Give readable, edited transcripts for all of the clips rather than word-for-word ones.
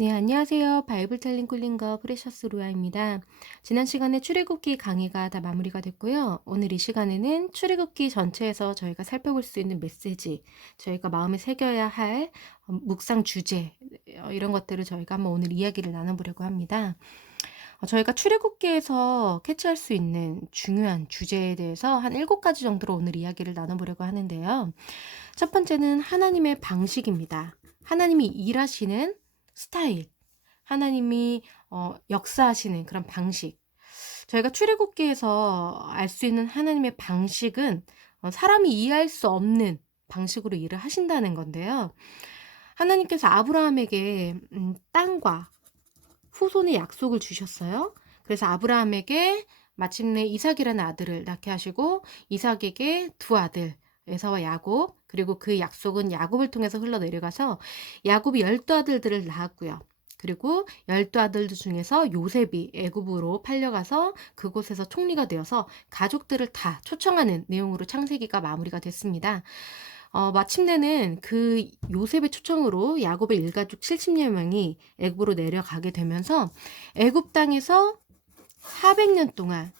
네, 안녕하세요. 바이블 텔링 쿨링거 프레셔스 루아입니다. 지난 시간에 출애굽기 강의가 다 마무리가 됐고요. 오늘 이 시간에는 출애굽기 전체에서 저희가 살펴볼 수 있는 메시지, 저희가 마음에 새겨야 할 묵상 주제, 이런 것들을 저희가 한번 오늘 이야기를 나눠보려고 합니다. 저희가 출애굽기에서 캐치할 수 있는 중요한 주제에 대해서 한 7가지 정도로 오늘 이야기를 나눠보려고 하는데요. 첫 번째는 하나님의 방식입니다. 하나님이 일하시는 스타일, 하나님이 역사하시는 그런 방식. 저희가 출애굽기에서 알 수 있는 하나님의 방식은 사람이 이해할 수 없는 방식으로 일을 하신다는 건데요. 하나님께서 아브라함에게 땅과 후손의 약속을 주셨어요. 그래서 아브라함에게 마침내 이삭이라는 아들을 낳게 하시고 이삭에게 두 아들 에서와 야곱, 그리고 그 약속은 야곱을 통해서 흘러내려가서 야곱이 12아들들을 낳았고요. 그리고 12아들 중에서 요셉이 애굽으로 팔려가서 그곳에서 총리가 되어서 가족들을 다 초청하는 내용으로 창세기가 마무리가 됐습니다. 마침내는 그 요셉의 초청으로 야곱의 일가족 70여 명이 애굽으로 내려가게 되면서 애굽 땅에서 400년 동안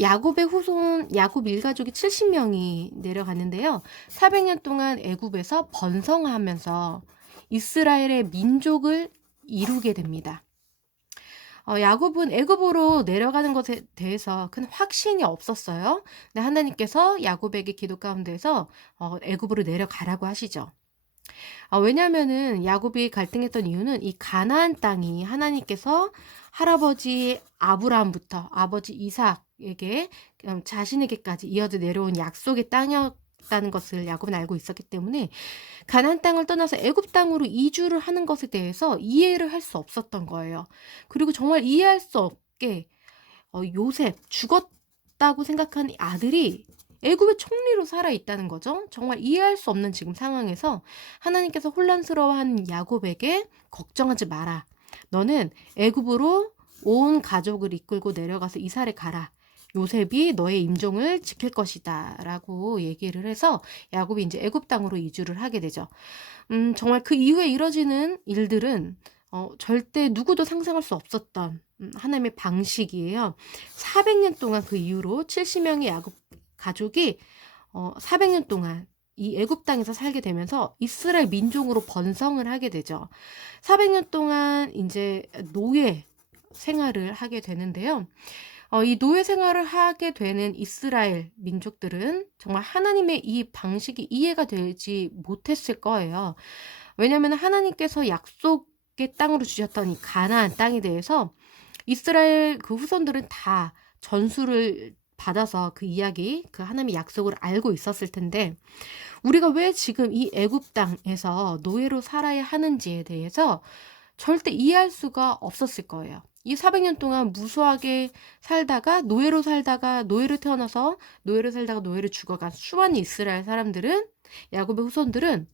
야곱의 후손, 야곱 일가족이 70명이 내려갔는데요. 400년 동안 애굽에서 번성하면서 이스라엘의 민족을 이루게 됩니다. 야곱은 애굽으로 내려가는 것에 대해서 큰 확신이 없었어요. 근데 하나님께서 야곱에게 기도 가운데서 애굽으로 내려가라고 하시죠. 왜냐하면은 야곱이 갈등했던 이유는 이 가나안 땅이 하나님께서 할아버지 아브라함부터 아버지 이삭에게 자신에게까지 이어져 내려온 약속의 땅이었다는 것을 야곱은 알고 있었기 때문에 가나안 땅을 떠나서 애굽 땅으로 이주를 하는 것에 대해서 이해를 할 수 없었던 거예요. 그리고 정말 이해할 수 없게 요셉 죽었다고 생각한 아들이 애굽의 총리로 살아 있다는 거죠. 정말 이해할 수 없는 지금 상황에서 하나님께서 혼란스러워한 야곱에게 걱정하지 마라. 너는 애굽으로 온 가족을 이끌고 내려가서 이스라엘에 가라. 요셉이 너의 임종을 지킬 것이다 라고 얘기를 해서 야곱이 이제 애굽 땅으로 이주를 하게 되죠. 정말 그 이후에 이뤄지는 일들은 절대 누구도 상상할 수 없었던 하나님의 방식이에요. 400년 동안 그 이후로 70명의 야곱 가족이 400년 동안 이 애굽 땅에서 살게 되면서 이스라엘 민족으로 번성을 하게 되죠. 400년 동안 이제 노예 생활을 하게 되는데요. 이 노예 생활을 하게 되는 이스라엘 민족들은 정말 하나님의 이 방식이 이해가 되지 못했을 거예요. 왜냐하면 하나님께서 약속의 땅으로 주셨던 이 가나안 땅에 대해서 이스라엘 그 후손들은 다 전수를 받아서 그 이야기, 그 하나님의 약속을 알고 있었을 텐데 우리가 왜 지금 이 애굽 땅에서 노예로 살아야 하는지에 대해서 절대 이해할 수가 없었을 거예요. 이 400년 동안 무수하게 살다가 노예로 살다가 노예로 태어나서 노예로 살다가 노예로 죽어간 수많은 이스라엘 사람들은 야곱의 후손들은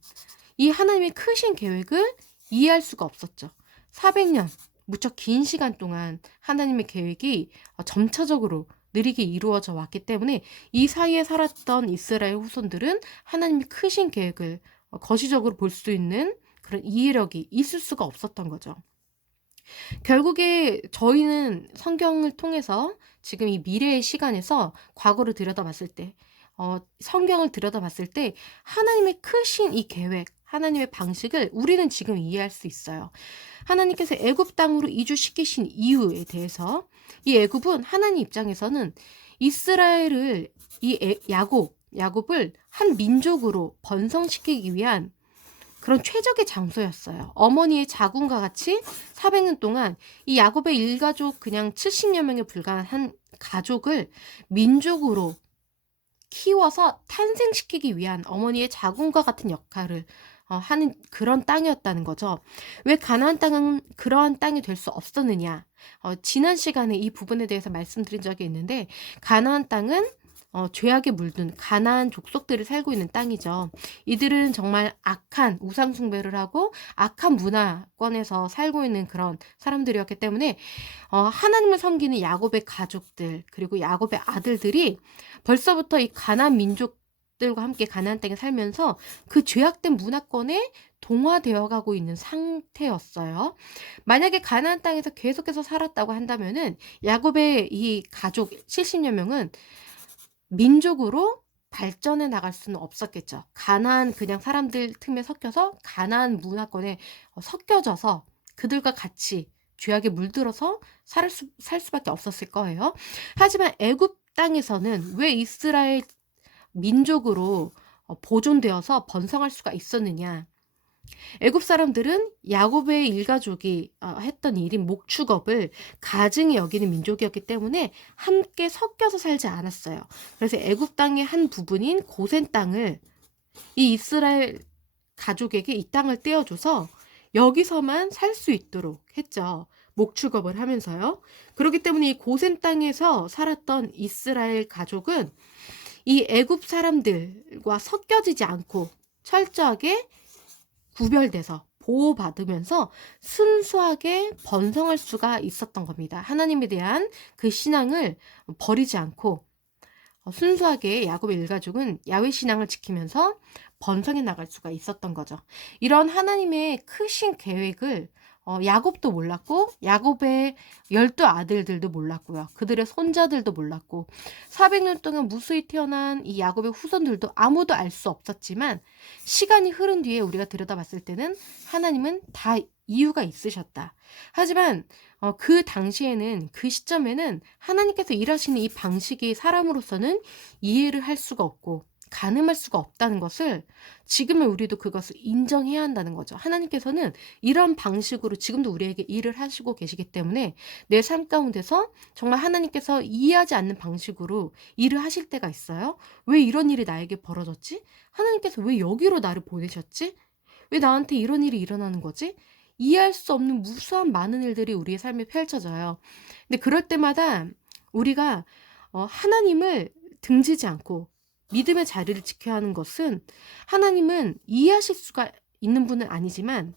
이 하나님의 크신 계획을 이해할 수가 없었죠. 400년 무척 긴 시간 동안 하나님의 계획이 점차적으로 느리게 이루어져 왔기 때문에 이 사이에 살았던 이스라엘 후손들은 하나님의 크신 계획을 거시적으로 볼 수 있는 그런 이해력이 있을 수가 없었던 거죠. 결국에 저희는 성경을 통해서 지금 이 미래의 시간에서 과거를 들여다봤을 때, 성경을 들여다봤을 때 하나님의 크신 이 계획, 하나님의 방식을 우리는 지금 이해할 수 있어요. 하나님께서 애굽 땅으로 이주시키신 이유에 대해서 이 애굽은 하나님 입장에서는 이스라엘을 야곱을 한 민족으로 번성시키기 위한 그런 최적의 장소였어요. 어머니의 자궁과 같이 400년 동안 이 야곱의 일가족 그냥 70여 명에 불과한 한 가족을 민족으로 키워서 탄생시키기 위한 어머니의 자궁과 같은 역할을 하는 그런 땅이었다는 거죠. 왜 가나안 땅은 그러한 땅이 될 수 없었느냐? 지난 시간에 이 부분에 대해서 말씀드린 적이 있는데 가나안 땅은 죄악에 물든 가나안 족속들이 살고 있는 땅이죠. 이들은 정말 악한 우상 숭배를 하고 악한 문화권에서 살고 있는 그런 사람들이었기 때문에 하나님을 섬기는 야곱의 가족들 그리고 야곱의 아들들이 벌써부터 이 가나안 민족 가족들과 함께 가나안 땅에 살면서 그 죄악된 문화권에 동화되어 가고 있는 상태였어요. 만약에 가나안 땅에서 계속해서 살았다고 한다면은 야곱의 이 가족 70여 명은 민족으로 발전해 나갈 수는 없었겠죠. 가나안 그냥 사람들 틈에 섞여서 가나안 문화권에 섞여져서 그들과 같이 죄악에 물들어서 살 수밖에 없었을 거예요. 하지만 애굽 땅에서는 왜 이스라엘 민족으로 보존되어서 번성할 수가 있었느냐? 애굽 사람들은 야곱의 일가족이 했던 일인 목축업을 가증히 여기는 민족이었기 때문에 함께 섞여서 살지 않았어요. 그래서 애굽 땅의 한 부분인 고센 땅을 이 이스라엘 가족에게 이 땅을 떼어줘서 여기서만 살 수 있도록 했죠. 목축업을 하면서요. 그렇기 때문에 이 고센 땅에서 살았던 이스라엘 가족은 이 애굽 사람들과 섞여지지 않고 철저하게 구별돼서 보호받으면서 순수하게 번성할 수가 있었던 겁니다. 하나님에 대한 그 신앙을 버리지 않고 순수하게 야곱의 일가족은 야훼 신앙을 지키면서 번성해 나갈 수가 있었던 거죠. 이런 하나님의 크신 계획을 야곱도 몰랐고 야곱의 12아들들도 몰랐고요. 그들의 손자들도 몰랐고 400년 동안 무수히 태어난 이 야곱의 후손들도 아무도 알 수 없었지만 시간이 흐른 뒤에 우리가 들여다봤을 때는 하나님은 다 이유가 있으셨다. 하지만 그 당시에는 그 시점에는 하나님께서 일하시는 이 방식이 사람으로서는 이해를 할 수가 없고 가늠할 수가 없다는 것을 지금의 우리도 그것을 인정해야 한다는 거죠. 하나님께서는 이런 방식으로 지금도 우리에게 일을 하시고 계시기 때문에 내 삶 가운데서 정말 하나님께서 이해하지 않는 방식으로 일을 하실 때가 있어요. 왜 이런 일이 나에게 벌어졌지? 하나님께서 왜 여기로 나를 보내셨지? 왜 나한테 이런 일이 일어나는 거지? 이해할 수 없는 무수한 많은 일들이 우리의 삶에 펼쳐져요. 근데 그럴 때마다 우리가 하나님을 등지지 않고 믿음의 자리를 지켜야 하는 것은 하나님은 이해하실 수가 있는 분은 아니지만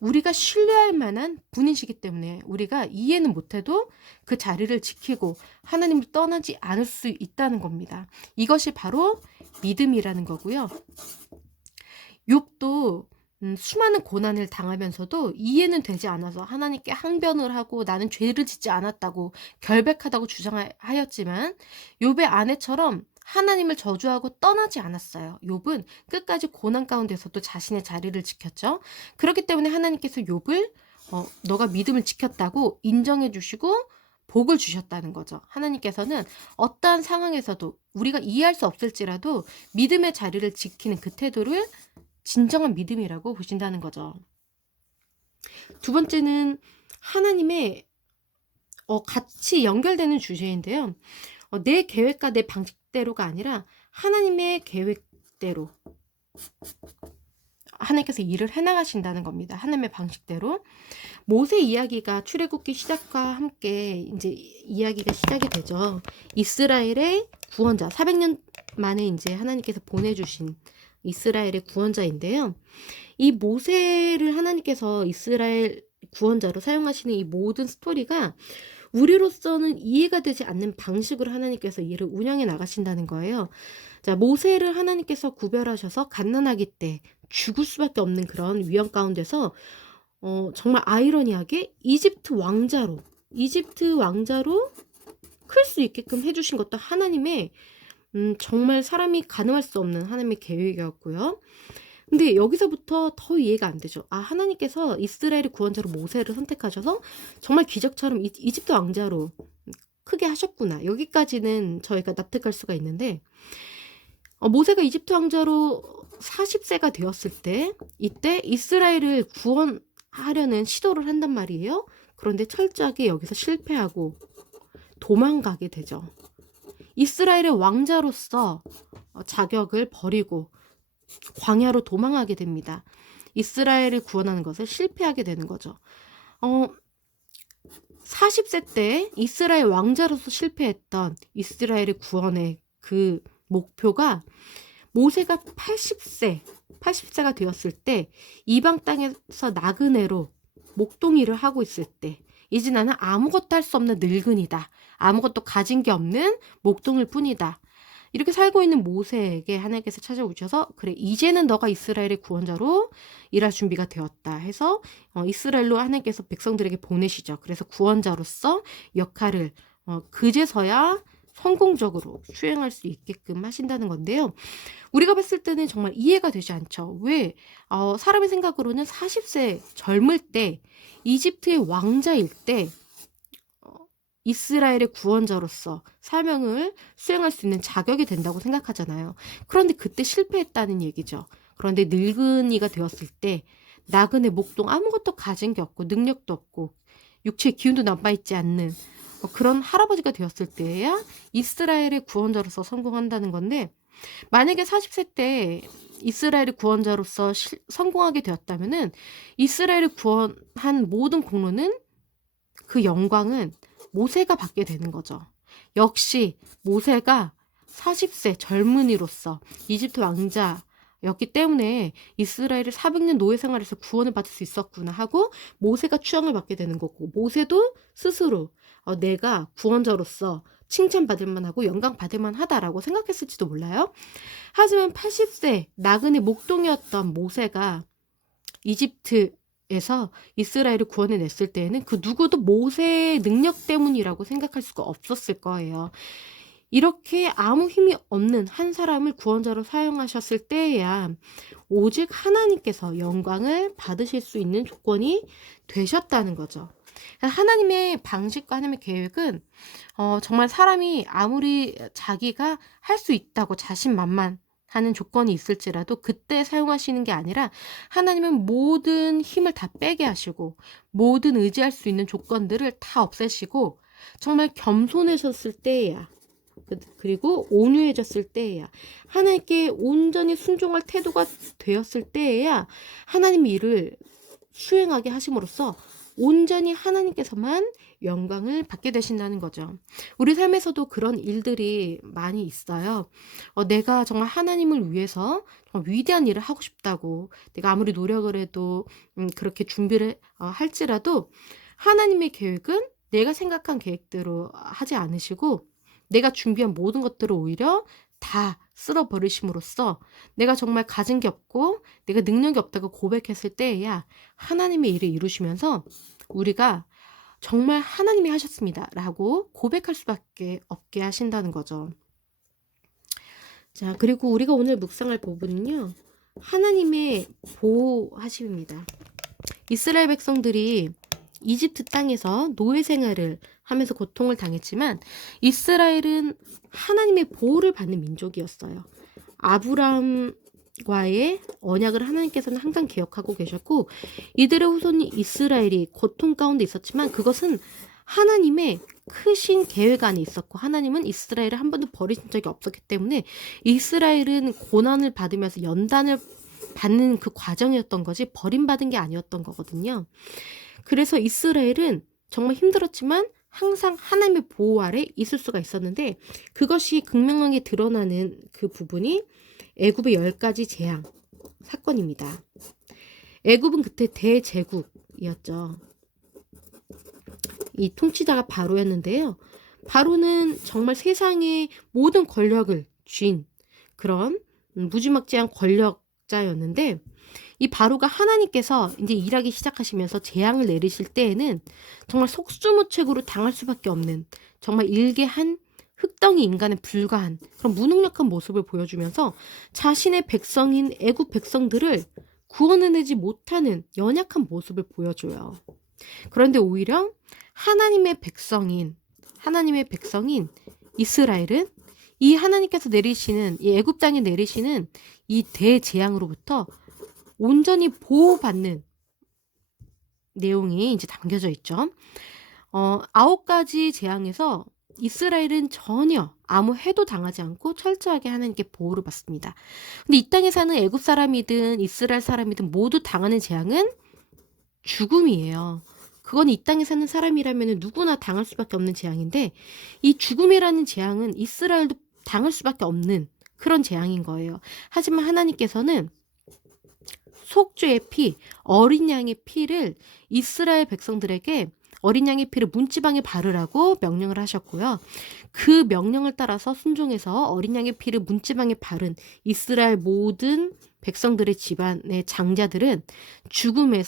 우리가 신뢰할 만한 분이시기 때문에 우리가 이해는 못해도 그 자리를 지키고 하나님을 떠나지 않을 수 있다는 겁니다. 이것이 바로 믿음이라는 거고요. 욥도 수많은 고난을 당하면서도 이해는 되지 않아서 하나님께 항변을 하고 나는 죄를 짓지 않았다고 결백하다고 주장하였지만 욥의 아내처럼 하나님을 저주하고 떠나지 않았어요. 욥은 끝까지 고난 가운데서도 자신의 자리를 지켰죠. 그렇기 때문에 하나님께서 욥을 너가 믿음을 지켰다고 인정해 주시고 복을 주셨다는 거죠. 하나님께서는 어떠한 상황에서도 우리가 이해할 수 없을지라도 믿음의 자리를 지키는 그 태도를 진정한 믿음이라고 보신다는 거죠. 두 번째는 하나님의 같이 연결되는 주제인데요. 내 계획과 내 방식대로가 아니라 하나님의 계획대로 하나님께서 일을 해나가신다는 겁니다. 하나님의 방식대로. 모세 이야기가 출애굽기 시작과 함께 이제 이야기가 시작이 되죠. 이스라엘의 구원자, 400년 만에 이제 하나님께서 보내주신 이스라엘의 구원자인데요. 이 모세를 하나님께서 이스라엘 구원자로 사용하시는 이 모든 스토리가 우리로서는 이해가 되지 않는 방식으로 하나님께서 일을 운영해 나가신다는 거예요. 자, 모세를 하나님께서 구별하셔서 갓난아기 때 죽을 수밖에 없는 그런 위험 가운데서 정말 아이러니하게 이집트 왕자로 클 수 있게끔 해주신 것도 하나님의 정말 사람이 가늠할 수 없는 하나님의 계획이었고요. 근데 여기서부터 더 이해가 안 되죠. 하나님께서 이스라엘의 구원자로 모세를 선택하셔서 정말 기적처럼 이집트 왕자로 크게 하셨구나. 여기까지는 저희가 납득할 수가 있는데 모세가 이집트 왕자로 40세가 되었을 때 이때 이스라엘을 구원하려는 시도를 한단 말이에요. 그런데 철저하게 여기서 실패하고 도망가게 되죠. 이스라엘의 왕자로서 자격을 버리고 광야로 도망하게 됩니다. 이스라엘을 구원하는 것을 실패하게 되는 거죠. 40세 때 이스라엘 왕자로서 실패했던 이스라엘의 구원의 그 목표가 모세가 80세가 되었을 때 이방 땅에서 나그네로 목동일을 하고 있을 때 이제 나는 아무것도 할 수 없는 늙은이다. 아무것도 가진 게 없는 목동일 뿐이다. 이렇게 살고 있는 모세에게 하나님께서 찾아오셔서 그래 이제는 너가 이스라엘의 구원자로 일할 준비가 되었다 해서 이스라엘로 하나님께서 백성들에게 보내시죠. 그래서 구원자로서 역할을 그제서야 성공적으로 수행할 수 있게끔 하신다는 건데요. 우리가 봤을 때는 정말 이해가 되지 않죠. 왜 사람의 생각으로는 40세 젊을 때 이집트의 왕자일 때 이스라엘의 구원자로서 사명을 수행할 수 있는 자격이 된다고 생각하잖아요. 그런데 그때 실패했다는 얘기죠. 그런데 늙은이가 되었을 때 나그네 목동 아무것도 가진 게 없고 능력도 없고 육체의 기운도 남아있지 않는 그런 할아버지가 되었을 때야 이스라엘의 구원자로서 성공한다는 건데, 만약에 40세 때 이스라엘의 구원자로서 성공하게 되었다면은 이스라엘을 구원한 모든 공로는 그 영광은 모세가 받게 되는 거죠. 역시 모세가 40세 젊은이로서 이집트 왕자였기 때문에 이스라엘을 400년 노예 생활에서 구원을 받을 수 있었구나 하고 모세가 추앙을 받게 되는 거고, 모세도 스스로 내가 구원자로서 칭찬받을 만하고 영광 받을 만하다라고 생각했을지도 몰라요. 하지만 80세 나그네 목동이었던 모세가 이집트에서 이스라엘을 구원해냈을 때에는 그 누구도 모세의 능력 때문이라고 생각할 수가 없었을 거예요. 이렇게 아무 힘이 없는 한 사람을 구원자로 사용하셨을 때에야 오직 하나님께서 영광을 받으실 수 있는 조건이 되셨다는 거죠. 하나님의 방식과 하나님의 계획은 정말 사람이 아무리 자기가 할 수 있다고 자신만만하는 조건이 있을지라도 그때 사용하시는 게 아니라, 하나님은 모든 힘을 다 빼게 하시고 모든 의지할 수 있는 조건들을 다 없애시고 정말 겸손해졌을 때야, 그리고 온유해졌을 때야, 하나님께 온전히 순종할 태도가 되었을 때야 하나님의 일을 수행하게 하심으로써 온전히 하나님께서만 영광을 받게 되신다는 거죠. 우리 삶에서도 그런 일들이 많이 있어요. 내가 정말 하나님을 위해서 정말 위대한 일을 하고 싶다고 내가 아무리 노력을 해도 그렇게 준비를 할지라도 하나님의 계획은 내가 생각한 계획대로 하지 않으시고 내가 준비한 모든 것들을 오히려 다 쓸어버리심으로써 내가 정말 가진 게 없고 내가 능력이 없다고 고백했을 때에야 하나님의 일을 이루시면서 우리가 정말 하나님이 하셨습니다 라고 고백할 수밖에 없게 하신다는 거죠. 자, 그리고 우리가 오늘 묵상할 부분은요, 하나님의 보호하심입니다. 이스라엘 백성들이 이집트 땅에서 노예 생활을 하면서 고통을 당했지만 이스라엘은 하나님의 보호를 받는 민족이었어요. 아브라함과의 언약을 하나님께서는 항상 기억하고 계셨고, 이들의 후손인 이스라엘이 고통 가운데 있었지만 그것은 하나님의 크신 계획 안에 있었고, 하나님은 이스라엘을 한 번도 버리신 적이 없었기 때문에 이스라엘은 고난을 받으면서 연단을 받는 그 과정이었던 거지 버림받은 게 아니었던 거거든요. 그래서 이스라엘은 정말 힘들었지만 항상 하나님의 보호 아래 있을 수가 있었는데, 그것이 극명하게 드러나는 그 부분이 애굽의 10가지 재앙 사건입니다. 애굽은 그때 대제국이었죠. 이 통치자가 바로였는데요. 바로는 정말 세상의 모든 권력을 쥔 그런 무지막지한 권력자였는데, 이 바로가 하나님께서 이제 일하기 시작하시면서 재앙을 내리실 때에는 정말 속수무책으로 당할 수밖에 없는, 정말 일개한 흙덩이 인간에 불과한 그런 무능력한 모습을 보여주면서 자신의 백성인 애굽 백성들을 구원해내지 못하는 연약한 모습을 보여줘요. 그런데 오히려 하나님의 백성인 이스라엘은 이 하나님께서 내리시는, 이 애굽 땅에 내리시는 이 대재앙으로부터 온전히 보호받는 내용이 이제 담겨져 있죠. 9가지 재앙에서 이스라엘은 전혀 아무 해도 당하지 않고 철저하게 하나님께 보호를 받습니다. 근데 이 땅에 사는 애굽 사람이든 이스라엘 사람이든 모두 당하는 재앙은 죽음이에요. 그건 이 땅에 사는 사람이라면 누구나 당할 수밖에 없는 재앙인데, 이 죽음이라는 재앙은 이스라엘도 당할 수밖에 없는 그런 재앙인 거예요. 하지만 하나님께서는 속죄의 피, 어린 양의 피를 이스라엘 백성들에게 어린 양의 피를 문지방에 바르라고 명령을 하셨고요. 그 명령을 따라서 순종해서 어린 양의 피를 문지방에 바른 이스라엘 모든 백성들의 집안의 장자들은 죽음을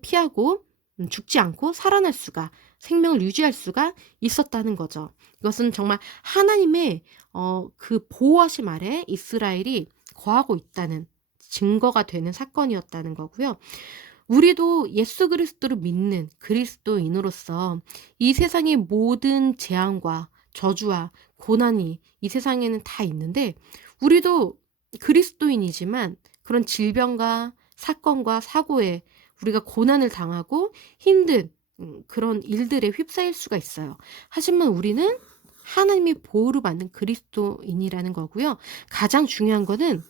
피하고 죽지 않고 살아날 수가, 생명을 유지할 수가 있었다는 거죠. 이것은 정말 하나님의 그 보호하심 아래 이스라엘이 거하고 있다는 증거가 되는 사건이었다는 거고요. 우리도 예수 그리스도를 믿는 그리스도인으로서 이 세상의 모든 재앙과 저주와 고난이 이 세상에는 다 있는데, 우리도 그리스도인이지만 그런 질병과 사건과 사고에 우리가 고난을 당하고 힘든 그런 일들에 휩싸일 수가 있어요. 하지만 우리는 하나님의 보호를 받는 그리스도인이라는 거고요. 가장 중요한 거는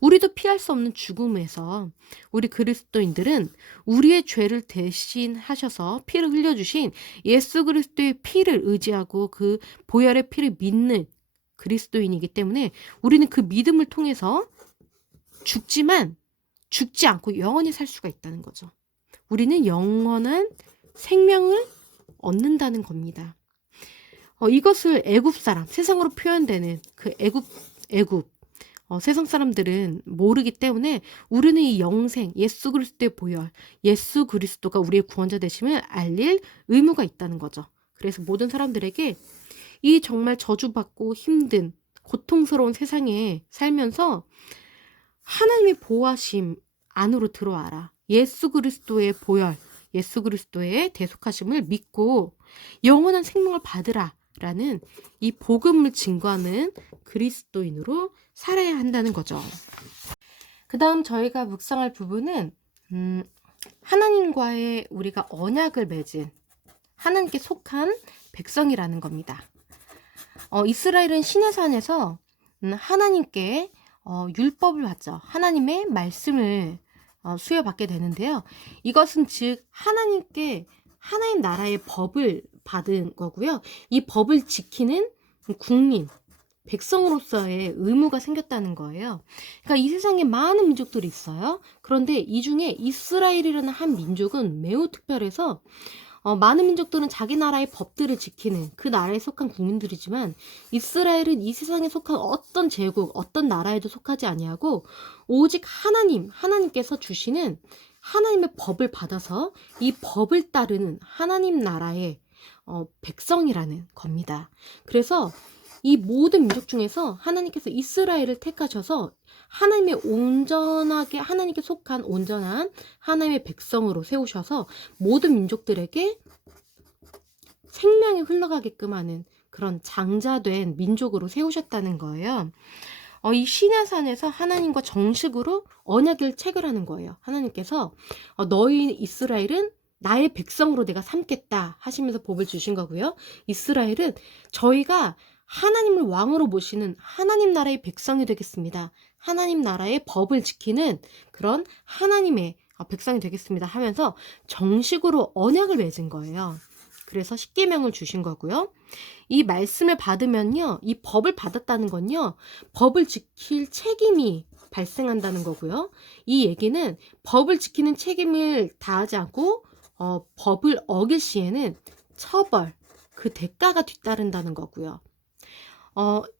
우리도 피할 수 없는 죽음에서 우리 그리스도인들은 우리의 죄를 대신하셔서 피를 흘려주신 예수 그리스도의 피를 의지하고 그 보혈의 피를 믿는 그리스도인이기 때문에 우리는 그 믿음을 통해서 죽지만 죽지 않고 영원히 살 수가 있다는 거죠. 우리는 영원한 생명을 얻는다는 겁니다. 이것을 애굽 사람, 세상으로 표현되는 그 애굽 세상 사람들은 모르기 때문에 우리는 이 영생, 예수 그리스도의 보혈, 예수 그리스도가 우리의 구원자 되심을 알릴 의무가 있다는 거죠. 그래서 모든 사람들에게 이 정말 저주받고 힘든 고통스러운 세상에 살면서 하나님의 보호하심 안으로 들어와라. 예수 그리스도의 보혈, 예수 그리스도의 대속하심을 믿고 영원한 생명을 받으라 라는 이 복음을 증거하는 그리스도인으로 살아야 한다는 거죠. 그 다음 저희가 묵상할 부분은 하나님과의 우리가 언약을 맺은 하나님께 속한 백성이라는 겁니다. 이스라엘은 시내산에서 하나님께 율법을 받죠. 하나님의 말씀을 수여받게 되는데요. 이것은 즉 하나님 나라의 법을 받은 거고요. 이 법을 지키는 국민, 백성으로서의 의무가 생겼다는 거예요. 그러니까 이 세상에 많은 민족들이 있어요. 그런데 이 중에 이스라엘이라는 한 민족은 매우 특별해서 많은 민족들은 자기 나라의 법들을 지키는 그 나라에 속한 국민들이지만 이스라엘은 이 세상에 속한 어떤 제국, 어떤 나라에도 속하지 아니하고 오직 하나님께서 주시는 하나님의 법을 받아서 이 법을 따르는 하나님 나라의 백성이라는 겁니다. 그래서 이 모든 민족 중에서 하나님께서 이스라엘을 택하셔서 하나님께 속한 온전한 하나님의 백성으로 세우셔서 모든 민족들에게 생명이 흘러가게끔 하는 그런 장자된 민족으로 세우셨다는 거예요. 이 시내산에서 하나님과 정식으로 언약을 체결하는 거예요. 하나님께서 너희 이스라엘은 나의 백성으로 내가 삼겠다 하시면서 법을 주신 거고요. 이스라엘은 저희가 하나님을 왕으로 모시는 하나님 나라의 백성이 되겠습니다. 하나님 나라의 법을 지키는 그런 하나님의 백성이 되겠습니다 하면서 정식으로 언약을 맺은 거예요. 그래서 십계명을 주신 거고요. 이 말씀을 받으면요, 이 법을 받았다는 건요, 법을 지킬 책임이 발생한다는 거고요. 이 얘기는 법을 지키는 책임을 다하지 않고 법을 어길 시에는 처벌, 그 대가가 뒤따른다는 거고요.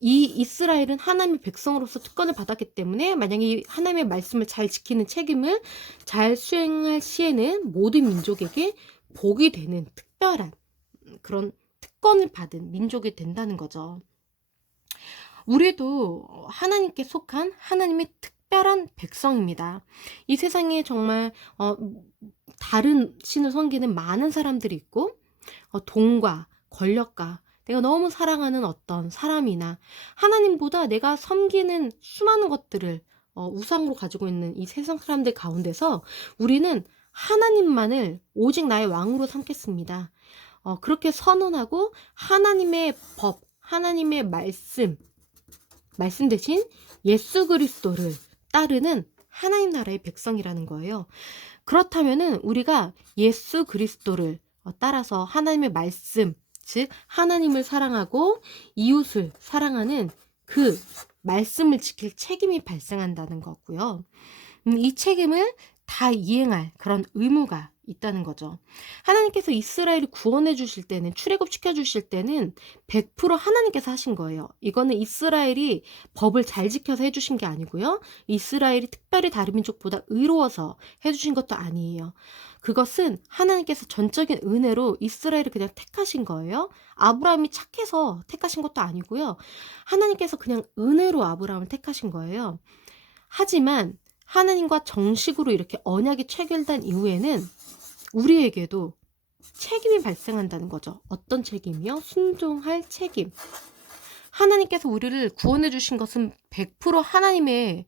이 이스라엘은 하나님의 백성으로서 특권을 받았기 때문에 만약에 이 하나님의 말씀을 잘 지키는 책임을 잘 수행할 시에는 모든 민족에게 복이 되는 특별한 그런 특권을 받은 민족이 된다는 거죠. 우리도 하나님께 속한 하나님의 특별한 백성입니다. 이 세상에 정말 다른 신을 섬기는 많은 사람들이 있고 돈과 권력과 내가 너무 사랑하는 어떤 사람이나 하나님보다 내가 섬기는 수많은 것들을 우상으로 가지고 있는 이 세상 사람들 가운데서 우리는 하나님만을 오직 나의 왕으로 삼겠습니다. 그렇게 선언하고 하나님의 법, 하나님의 말씀 대신 예수 그리스도를 따르는 하나님 나라의 백성이라는 거예요. 그렇다면은 우리가 예수 그리스도를 따라서 하나님의 말씀, 즉 하나님을 사랑하고 이웃을 사랑하는 그 말씀을 지킬 책임이 발생한다는 거고요. 이 책임을 다 이행할 그런 의무가 있다는 거죠. 하나님께서 이스라엘을 구원해 주실 때는, 출애굽시켜 주실 때는 100% 하나님께서 하신 거예요. 이거는 이스라엘이 법을 잘 지켜서 해 주신 게 아니고요. 이스라엘이 특별히 다른 민족보다 의로워서 해 주신 것도 아니에요. 그것은 하나님께서 전적인 은혜로 이스라엘을 그냥 택하신 거예요. 아브라함이 착해서 택하신 것도 아니고요. 하나님께서 그냥 은혜로 아브라함을 택하신 거예요. 하지만 하나님과 정식으로 이렇게 언약이 체결된 이후에는 우리에게도 책임이 발생한다는 거죠. 어떤 책임이요? 순종할 책임. 하나님께서 우리를 구원해 주신 것은 100% 하나님의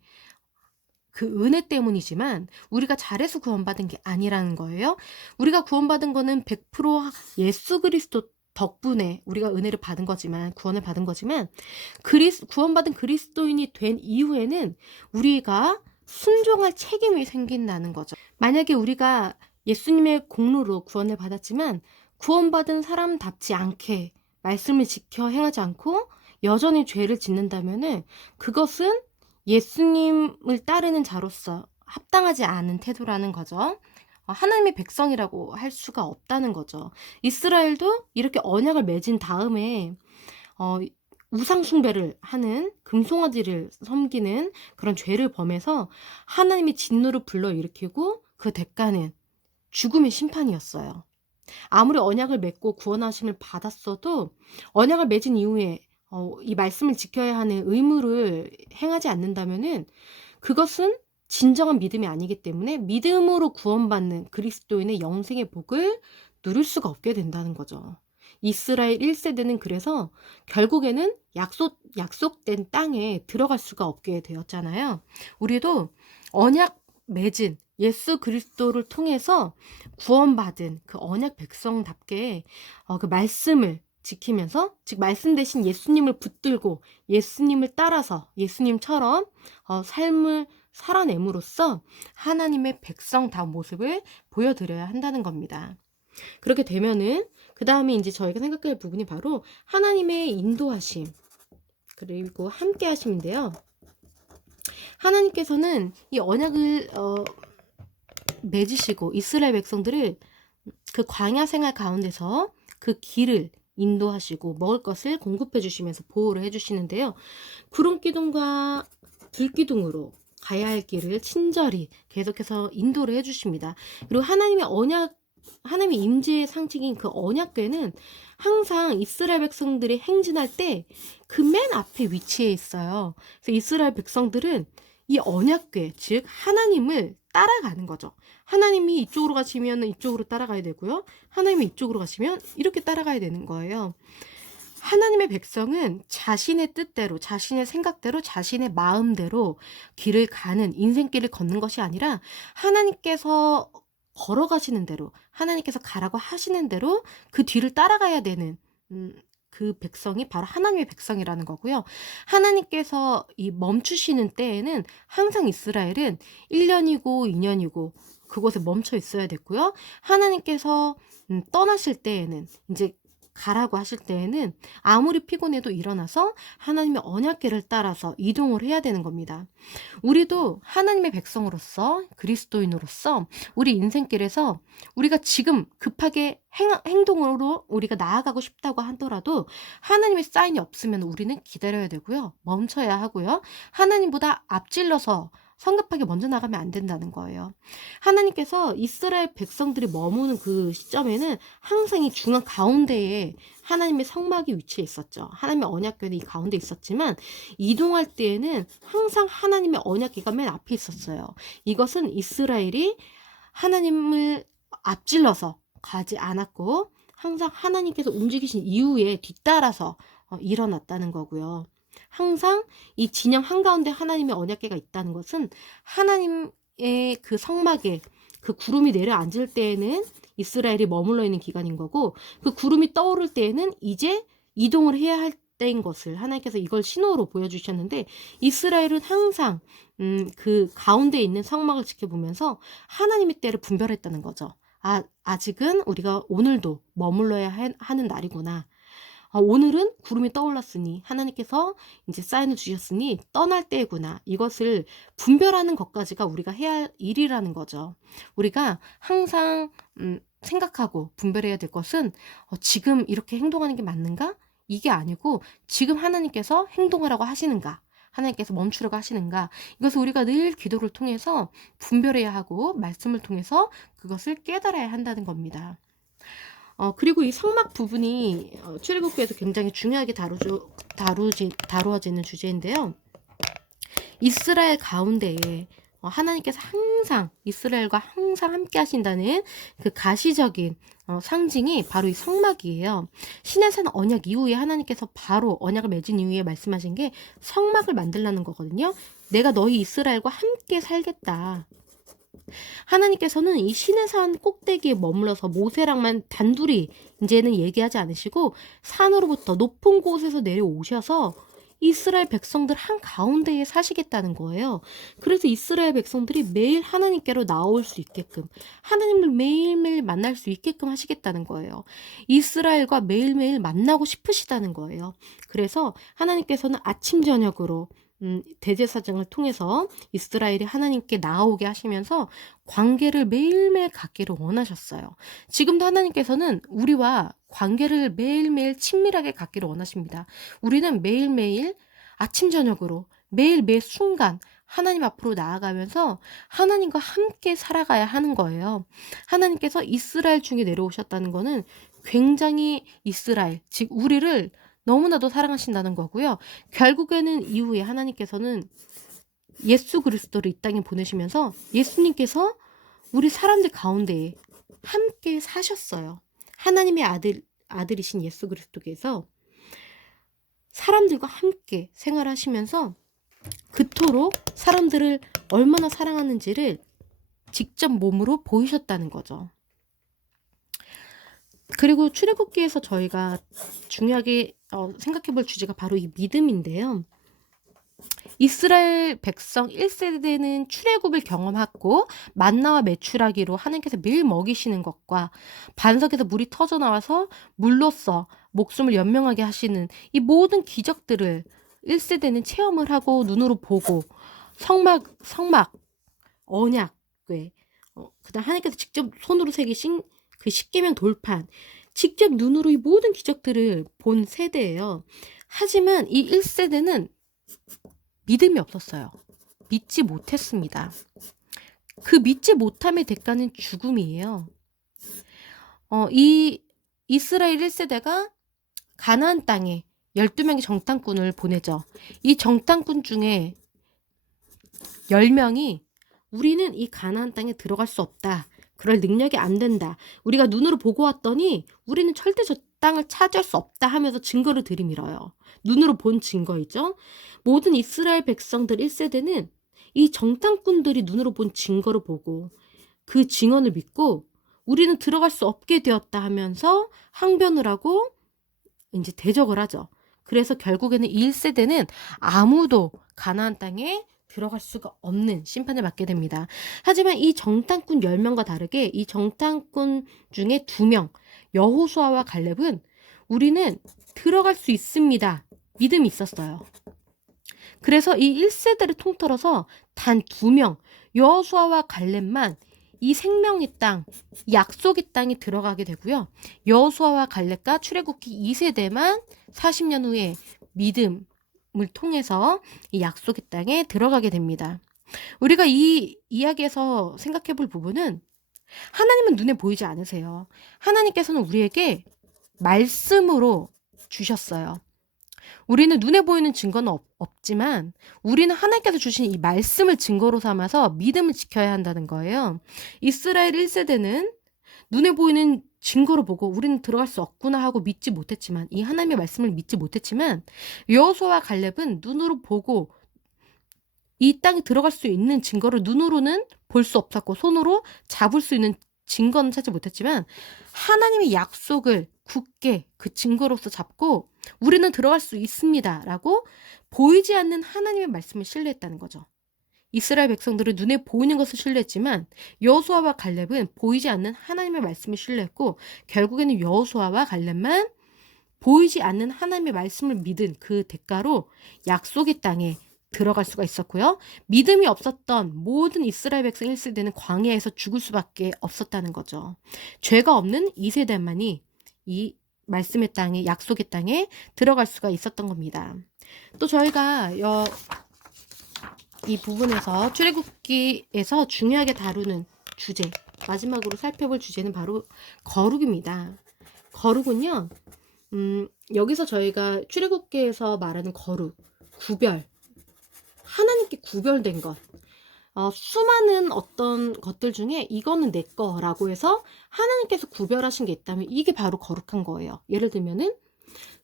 그 은혜 때문이지만 우리가 잘해서 구원받은 게 아니라는 거예요. 우리가 구원받은 거는 100% 예수 그리스도 덕분에 우리가 은혜를 받은 거지만, 구원을 받은 거지만, 구원받은 그리스도인이 된 이후에는 우리가 순종할 책임이 생긴다는 거죠. 만약에 우리가 예수님의 공로로 구원을 받았지만 구원받은 사람답지 않게 말씀을 지켜 행하지 않고 여전히 죄를 짓는다면은 그것은 예수님을 따르는 자로서 합당하지 않은 태도라는 거죠. 하나님의 백성이라고 할 수가 없다는 거죠. 이스라엘도 이렇게 언약을 맺은 다음에 우상 숭배를 하는, 금송아지를 섬기는 그런 죄를 범해서 하나님의 진노를 불러일으키고 그 대가는 죽음의 심판이었어요. 아무리 언약을 맺고 구원하심을 받았어도 언약을 맺은 이후에 이 말씀을 지켜야 하는 의무를 행하지 않는다면은 그것은 진정한 믿음이 아니기 때문에 믿음으로 구원받는 그리스도인의 영생의 복을 누릴 수가 없게 된다는 거죠. 이스라엘 1세대는 그래서 결국에는 약속된 땅에 들어갈 수가 없게 되었잖아요. 우리도 언약 맺은 예수 그리스도를 통해서 구원받은 그 언약 백성답게 그 말씀을 지키면서, 즉 말씀 대신 예수님을 붙들고 예수님을 따라서 예수님처럼 삶을 살아냄으로써 하나님의 백성다운 모습을 보여드려야 한다는 겁니다. 그렇게 되면은 그 다음에 이제 저희가 생각할 부분이 바로 하나님의 인도하심 그리고 함께 하심인데요. 하나님께서는 이 언약을 맺으시고 이스라엘 백성들을 그 광야 생활 가운데서 그 길을 인도하시고 먹을 것을 공급해 주시면서 보호를 해 주시는데요. 구름 기둥과 불 기둥으로 가야 할 길을 친절히 계속해서 인도를 해 주십니다. 그리고 하나님의 임재의 상징인 그 언약궤는 항상 이스라엘 백성들이 행진할 때 그 맨 앞에 위치해 있어요. 그래서 이스라엘 백성들은 이 언약궤, 즉 하나님을 따라가는 거죠. 하나님이 이쪽으로 가시면 이쪽으로 따라가야 되고요. 하나님이 이쪽으로 가시면 이렇게 따라가야 되는 거예요. 하나님의 백성은 자신의 뜻대로, 자신의 생각대로, 자신의 마음대로 길을 가는, 인생길을 걷는 것이 아니라 하나님께서 걸어가시는 대로, 하나님께서 가라고 하시는 대로 그 뒤를 따라가야 되는 그 백성이 바로 하나님의 백성이라는 거고요. 하나님께서 이 멈추시는 때에는 항상 이스라엘은 1년이고 2년이고 그곳에 멈춰 있어야 됐고요. 하나님께서 떠나실 때에는, 이제 가라고 하실 때에는 아무리 피곤해도 일어나서 하나님의 언약궤를 따라서 이동을 해야 되는 겁니다. 우리도 하나님의 백성으로서, 그리스도인으로서 우리 인생길에서 우리가 지금 급하게 행동으로 우리가 나아가고 싶다고 하더라도 하나님의 사인이 없으면 우리는 기다려야 되고요. 멈춰야 하고요. 하나님보다 앞질러서 성급하게 먼저 나가면 안 된다는 거예요. 하나님께서 이스라엘 백성들이 머무는 그 시점에는 항상 이 중앙 가운데에 하나님의 성막이 위치해 있었죠. 하나님의 언약궤는 이 가운데 있었지만 이동할 때에는 항상 하나님의 언약궤가 맨 앞에 있었어요. 이것은 이스라엘이 하나님을 앞질러서 가지 않았고 항상 하나님께서 움직이신 이후에 뒤따라서 일어났다는 거고요. 항상 이 진영 한가운데 하나님의 언약궤가 있다는 것은 하나님의 그 성막에 그 구름이 내려앉을 때에는 이스라엘이 머물러 있는 기간인 거고, 그 구름이 떠오를 때에는 이제 이동을 해야 할 때인 것을 하나님께서 이걸 신호로 보여주셨는데, 이스라엘은 항상 그 가운데 있는 성막을 지켜보면서 하나님의 때를 분별했다는 거죠. 아직은 우리가 오늘도 머물러야 하는 날이구나. 오늘은 구름이 떠올랐으니 하나님께서 이제 사인을 주셨으니 떠날 때구나. 이것을 분별하는 것까지가 우리가 해야 할 일이라는 거죠. 우리가 항상 생각하고 분별해야 될 것은 지금 이렇게 행동하는 게 맞는가? 이게 아니고 지금 하나님께서 행동하라고 하시는가? 하나님께서 멈추라고 하시는가? 이것을 우리가 늘 기도를 통해서 분별해야 하고 말씀을 통해서 그것을 깨달아야 한다는 겁니다. 그리고 이 성막 부분이 출애굽기에서 굉장히 중요하게 다루어지는 주제인데요. 이스라엘 가운데에 하나님께서 항상 이스라엘과 항상 함께 하신다는 그 가시적인 상징이 바로 이 성막이에요. 시내산 언약 이후에 하나님께서 바로 언약을 맺은 이후에 말씀하신 게 성막을 만들라는 거거든요. 내가 너희 이스라엘과 함께 살겠다. 하나님께서는 이 시내산 꼭대기에 머물러서 모세랑만 단둘이 이제는 얘기하지 않으시고 산으로부터 높은 곳에서 내려오셔서 이스라엘 백성들 한가운데에 사시겠다는 거예요. 그래서 이스라엘 백성들이 매일 하나님께로 나올 수 있게끔 하나님을 매일매일 만날 수 있게끔 하시겠다는 거예요. 이스라엘과 매일매일 만나고 싶으시다는 거예요. 그래서 하나님께서는 아침 저녁으로 대제사장을 통해서 이스라엘이 하나님께 나아오게 하시면서 관계를 매일매일 갖기를 원하셨어요. 지금도 하나님께서는 우리와 관계를 매일매일 친밀하게 갖기를 원하십니다. 우리는 매일매일 아침 저녁으로 매일 순간 하나님 앞으로 나아가면서 하나님과 함께 살아가야 하는 거예요. 하나님께서 이스라엘 중에 내려오셨다는 거는 굉장히 이스라엘, 즉 우리를 너무나도 사랑하신다는 거고요. 결국에는 이후에 하나님께서는 예수 그리스도를 이 땅에 보내시면서 예수님께서 우리 사람들 가운데에 함께 사셨어요. 하나님의 아들이신 예수 그리스도께서 사람들과 함께 생활하시면서 그토록 사람들을 얼마나 사랑하는지를 직접 몸으로 보이셨다는 거죠. 그리고 출애굽기에서 저희가 중요하게 생각해 볼 주제가 바로 이 믿음인데요. 이스라엘 백성 1세대는 출애굽을 경험하고 만나와 메추라기로 하나님께서 매일 먹이시는 것과 반석에서 물이 터져 나와서 물로써 목숨을 연명하게 하시는 이 모든 기적들을 1세대는 체험을 하고 눈으로 보고 성막, 언약궤, 그다음 하나님께서 직접 손으로 새기신 그 십계명 돌판, 직접 눈으로 이 모든 기적들을 본 세대예요. 하지만 이 1세대는 믿음이 없었어요. 믿지 못했습니다. 그 믿지 못함의 대가는 죽음이에요. 이 이스라엘 1세대가 가나안 땅에 12명의 정탐꾼을 보내죠. 이 정탐꾼 중에 10명이 우리는 이 가나안 땅에 들어갈 수 없다. 그럴 능력이 안 된다. 우리가 눈으로 보고 왔더니 우리는 절대 저 땅을 차지할 수 없다 하면서 증거를 들이밀어요. 눈으로 본 증거이죠. 모든 이스라엘 백성들 1세대는 이 정탐꾼들이 눈으로 본 증거를 보고 그 증언을 믿고 우리는 들어갈 수 없게 되었다 하면서 항변을 하고 이제 대적을 하죠. 그래서 결국에는 이 1세대는 아무도 가나안 땅에 들어갈 수가 없는 심판을 받게 됩니다. 하지만 이 정탐꾼 10명과 다르게 이 정탐꾼 중에 2명, 여호수아와 갈렙은 우리는 들어갈 수 있습니다. 믿음이 있었어요. 그래서 이 1세대를 통틀어서 단 2명, 여호수아와 갈렙만 이 생명의 땅, 약속의 땅에 들어가게 되고요. 여호수아와 갈렙과 출애굽기 2세대만 40년 후에 믿음을 통해서 이 약속의 땅에 들어가게 됩니다. 우리가 이 이야기에서 생각해 볼 부분은 하나님은 눈에 보이지 않으세요. 하나님께서는 우리에게 말씀으로 주셨어요. 우리는 눈에 보이는 증거는 없지만 우리는 하나님께서 주신 이 말씀을 증거로 삼아서 믿음을 지켜야 한다는 거예요. 이스라엘 1세대는 눈에 보이는 증거로 보고 우리는 들어갈 수 없구나 하고 믿지 못했지만 이 하나님의 말씀을 믿지 못했지만 여호수아와 갈렙은 눈으로 보고 이 땅에 들어갈 수 있는 증거를 눈으로는 볼 수 없었고 손으로 잡을 수 있는 증거는 찾지 못했지만 하나님의 약속을 굳게 그 증거로서 잡고 우리는 들어갈 수 있습니다 라고 보이지 않는 하나님의 말씀을 신뢰했다는 거죠. 이스라엘 백성들은 눈에 보이는 것을 신뢰했지만 여호수아와 갈렙은 보이지 않는 하나님의 말씀을 신뢰했고 결국에는 여호수아와 갈렙만 보이지 않는 하나님의 말씀을 믿은 그 대가로 약속의 땅에 들어갈 수가 있었고요. 믿음이 없었던 모든 이스라엘 백성 1세대는 광야에서 죽을 수밖에 없었다는 거죠. 죄가 없는 2세대만이 이 말씀의 땅에, 약속의 땅에 들어갈 수가 있었던 겁니다. 또 저희가 이 부분에서 출애굽기에서 중요하게 다루는 주제, 마지막으로 살펴볼 주제는 바로 거룩입니다. 거룩은요, 여기서 저희가 출애굽기에서 말하는 거룩, 구별, 하나님께 구별된 것, 수많은 어떤 것들 중에 이거는 내 거라고 해서 하나님께서 구별하신 게 있다면 이게 바로 거룩한 거예요. 예를 들면은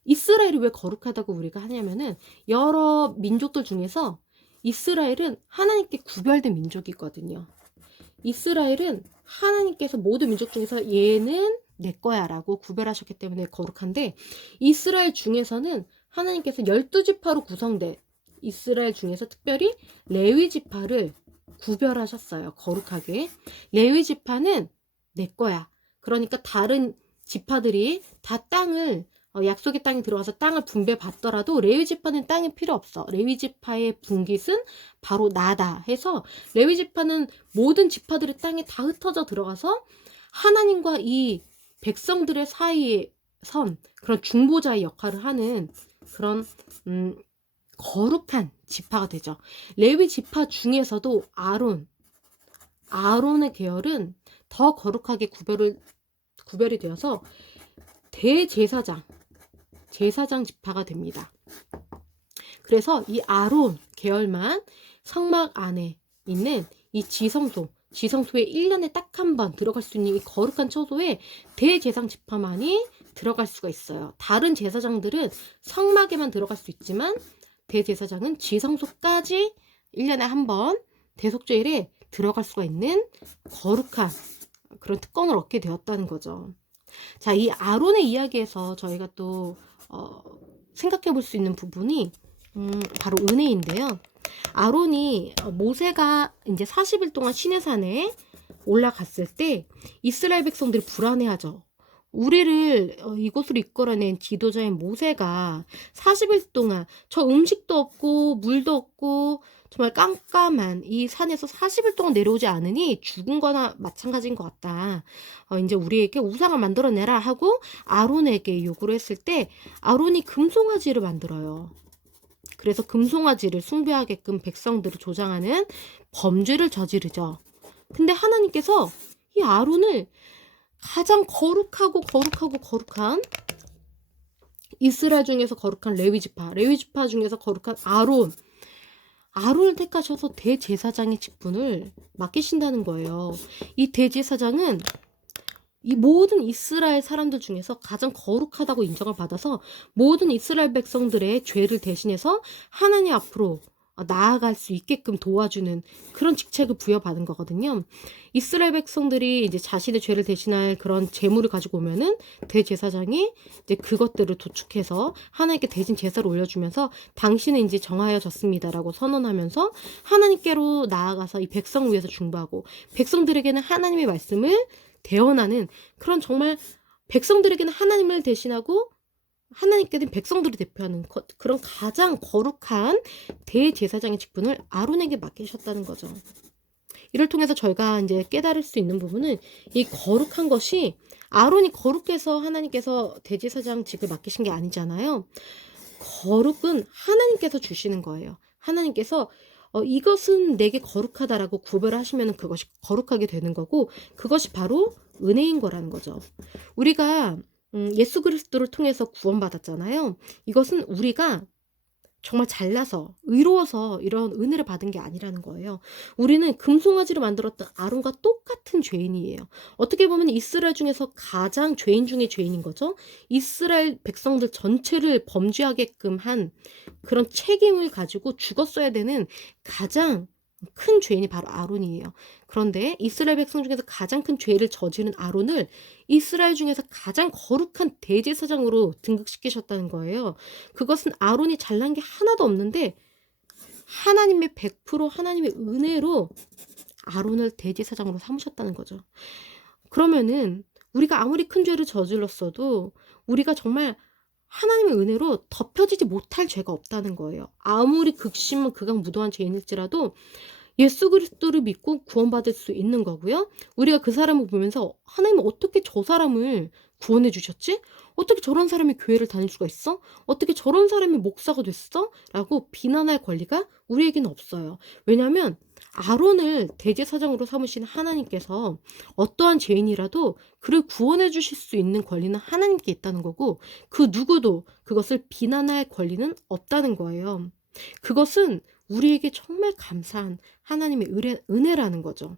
이스라엘이 왜 거룩하다고 우리가 하냐면은 여러 민족들 중에서 이스라엘은 하나님께 구별된 민족이거든요. 이스라엘은 하나님께서 모든 민족 중에서 얘는 내 거야 라고 구별하셨기 때문에 거룩한데, 이스라엘 중에서는 하나님께서 12지파로 구성된 이스라엘 중에서 특별히 레위 지파를 구별하셨어요. 거룩하게. 레위 지파는 내 거야. 그러니까 다른 지파들이 다 땅을 약속의 땅에 들어가서 땅을 분배받더라도 레위 지파는 땅이 필요 없어. 레위 지파의 분깃은 바로 나다 해서 레위 지파는 모든 지파들의 땅에 다 흩어져 들어가서 하나님과 이 백성들의 사이에 선 그런 중보자의 역할을 하는 그런 거룩한 지파가 되죠. 레위 지파 중에서도 아론의 계열은 더 거룩하게 구별이 되어서 대제사장 지파가 됩니다. 그래서 이 아론 계열만 성막 안에 있는 이 지성소에 1년에 딱 한 번 들어갈 수 있는 이 거룩한 처소에 대제사장 지파만이 들어갈 수가 있어요. 다른 제사장들은 성막에만 들어갈 수 있지만 대제사장은 지성소까지 1년에 한 번 대속죄일에 들어갈 수가 있는 거룩한 그런 특권을 얻게 되었다는 거죠. 자, 이 아론의 이야기에서 저희가 또 생각해 볼 수 있는 부분이 바로 은혜인데요. 아론이 모세가 이제 40일 동안 시내산에 올라갔을 때 이스라엘 백성들이 불안해하죠. 우리를 이곳으로 이끌어낸 지도자인 모세가 40일 동안 저 음식도 없고 물도 없고 정말 깜깜한 이 산에서 40일 동안 내려오지 않으니 죽은 거나 마찬가지인 것 같다. 이제 우리에게 우상을 만들어내라 하고 아론에게 요구를 했을 때 아론이 금송아지를 만들어요. 그래서 금송아지를 숭배하게끔 백성들을 조장하는 범죄를 저지르죠. 근데 하나님께서 이 아론을 가장 거룩한 이스라엘 중에서 거룩한 레위 지파 중에서 거룩한 아론을 택하셔서 대제사장의 직분을 맡기신다는 거예요. 이 대제사장은 이 모든 이스라엘 사람들 중에서 가장 거룩하다고 인정을 받아서 모든 이스라엘 백성들의 죄를 대신해서 하나님 앞으로 나아갈 수 있게끔 도와주는 그런 직책을 부여받은 거거든요. 이스라엘 백성들이 이제 자신의 죄를 대신할 그런 제물을 가지고 오면은 대제사장이 이제 그것들을 도축해서 하나님께 대신 제사를 올려주면서 당신은 이제 정하여졌습니다라고 선언하면서 하나님께로 나아가서 이 백성을 위해서 중보하고 백성들에게는 하나님의 말씀을 대언하는 그런 정말 백성들에게는 하나님을 대신하고 하나님께는 백성들을 대표하는 그런 가장 거룩한 대제사장의 직분을 아론에게 맡기셨다는 거죠. 이를 통해서 저희가 이제 깨달을 수 있는 부분은 이 거룩한 것이 아론이 거룩해서 하나님께서 대제사장직을 맡기신 게 아니잖아요. 거룩은 하나님께서 주시는 거예요. 하나님께서 이것은 내게 거룩하다라고 구별하시면 그것이 거룩하게 되는 거고 그것이 바로 은혜인 거라는 거죠. 우리가 예수 그리스도를 통해서 구원받았잖아요. 이것은 우리가 정말 잘나서 의로워서 이런 은혜를 받은 게 아니라는 거예요. 우리는 금송아지로 만들었던 아론과 똑같은 죄인이에요. 어떻게 보면 이스라엘 중에서 가장 죄인 중에 죄인인 거죠. 이스라엘 백성들 전체를 범죄하게끔 한 그런 책임을 가지고 죽었어야 되는 가장 큰 죄인이 바로 아론이에요. 그런데 이스라엘 백성 중에서 가장 큰 죄를 저지른 아론을 이스라엘 중에서 가장 거룩한 대제사장으로 등극시키셨다는 거예요. 그것은 아론이 잘난 게 하나도 없는데 하나님의 100% 하나님의 은혜로 아론을 대제사장으로 삼으셨다는 거죠. 그러면은 우리가 아무리 큰 죄를 저질렀어도 우리가 정말 하나님의 은혜로 덮여지지 못할 죄가 없다는 거예요. 아무리 극심한 극악무도한 죄인일지라도 예수 그리스도를 믿고 구원받을 수 있는 거고요. 우리가 그 사람을 보면서 '하나님은 어떻게 저 사람을 구원해 주셨지? 어떻게 저런 사람이 교회를 다닐 수가 있어? 어떻게 저런 사람이 목사가 됐어?' 라고 비난할 권리가 우리에게는 없어요. 왜냐하면 아론을 대제사장으로 삼으신 하나님께서 어떠한 죄인이라도 그를 구원해 주실 수 있는 권리는 하나님께 있다는 거고, 그 누구도 그것을 비난할 권리는 없다는 거예요. 그것은 우리에게 정말 감사한 하나님의 은혜라는 거죠.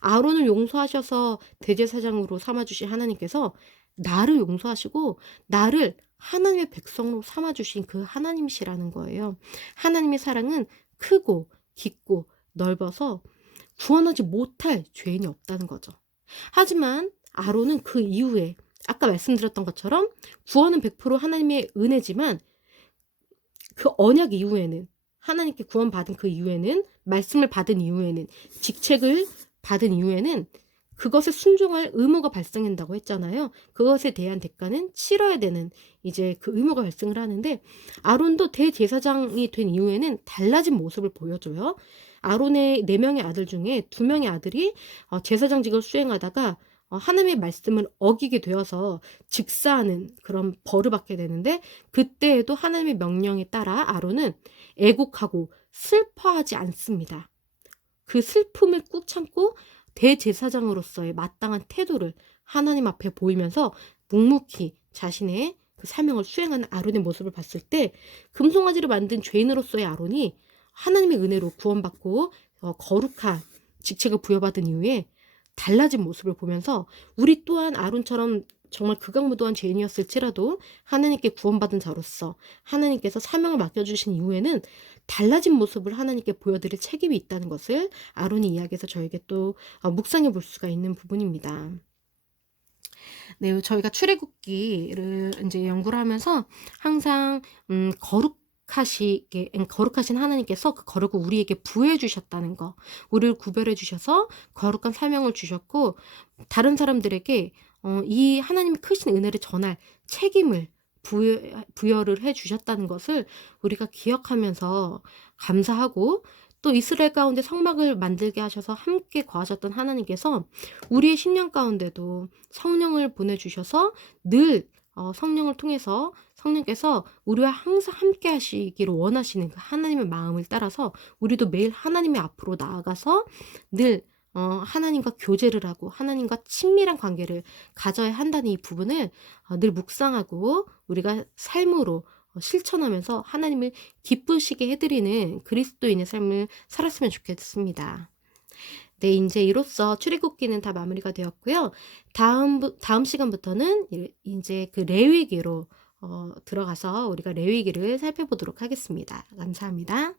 아론을 용서하셔서 대제사장으로 삼아주신 하나님께서 나를 용서하시고 나를 하나님의 백성으로 삼아주신 그 하나님이시라는 거예요. 하나님의 사랑은 크고 깊고 넓어서 구원하지 못할 죄인이 없다는 거죠. 하지만 아론은 그 이후에 아까 말씀드렸던 것처럼 구원은 100% 하나님의 은혜지만 그 언약 이후에는, 하나님께 구원받은 그 이후에는, 말씀을 받은 이후에는, 직책을 받은 이후에는 그것에 순종할 의무가 발생한다고 했잖아요. 그것에 대한 대가는 치러야 되는 이제 그 의무가 발생을 하는데, 아론도 대제사장이 된 이후에는 달라진 모습을 보여줘요. 아론의 4명의 아들 중에 2명의 아들이 제사장직을 수행하다가 하나님의 말씀을 어기게 되어서 직사하는 그런 벌을 받게 되는데, 그때에도 하나님의 명령에 따라 아론은 애곡하고 슬퍼하지 않습니다. 그 슬픔을 꾹 참고 대제사장으로서의 마땅한 태도를 하나님 앞에 보이면서 묵묵히 자신의 그 사명을 수행하는 아론의 모습을 봤을 때, 금송아지를 만든 죄인으로서의 아론이 하나님의 은혜로 구원받고 거룩한 직책을 부여받은 이후에 달라진 모습을 보면서 우리 또한 아론처럼 정말 극악무도한 죄인이었을지라도 하나님께 구원받은 자로서 하나님께서 사명을 맡겨주신 이후에는 달라진 모습을 하나님께 보여드릴 책임이 있다는 것을 아론이 이야기해서 저에게 또 묵상해 볼 수가 있는 부분입니다. 네, 저희가 출애굽기를 이제 연구를 하면서 항상 거룩하신 하나님께서 그 거룩을 우리에게 부여해 주셨다는 거, 우리를 구별해 주셔서 거룩한 사명을 주셨고, 다른 사람들에게 이 하나님의 크신 은혜를 전할 책임을 부여를 해 주셨다는 것을 우리가 기억하면서 감사하고, 또 이스라엘 가운데 성막을 만들게 하셔서 함께 거하셨던 하나님께서 우리의 심령 가운데도 성령을 보내주셔서 늘 성령을 통해서 성령께서 우리와 항상 함께 하시기를 원하시는 그 하나님의 마음을 따라서 우리도 매일 하나님의 앞으로 나아가서 늘 하나님과 교제를 하고 하나님과 친밀한 관계를 가져야 한다는 이 부분을 늘 묵상하고 우리가 삶으로 실천하면서 하나님을 기쁘시게 해드리는 그리스도인의 삶을 살았으면 좋겠습니다. 네, 이제 이로써 출애굽기는 다 마무리가 되었고요. 다음 시간부터는 이제 그 레위기로 들어가서 우리가 레위기를 살펴보도록 하겠습니다. 감사합니다.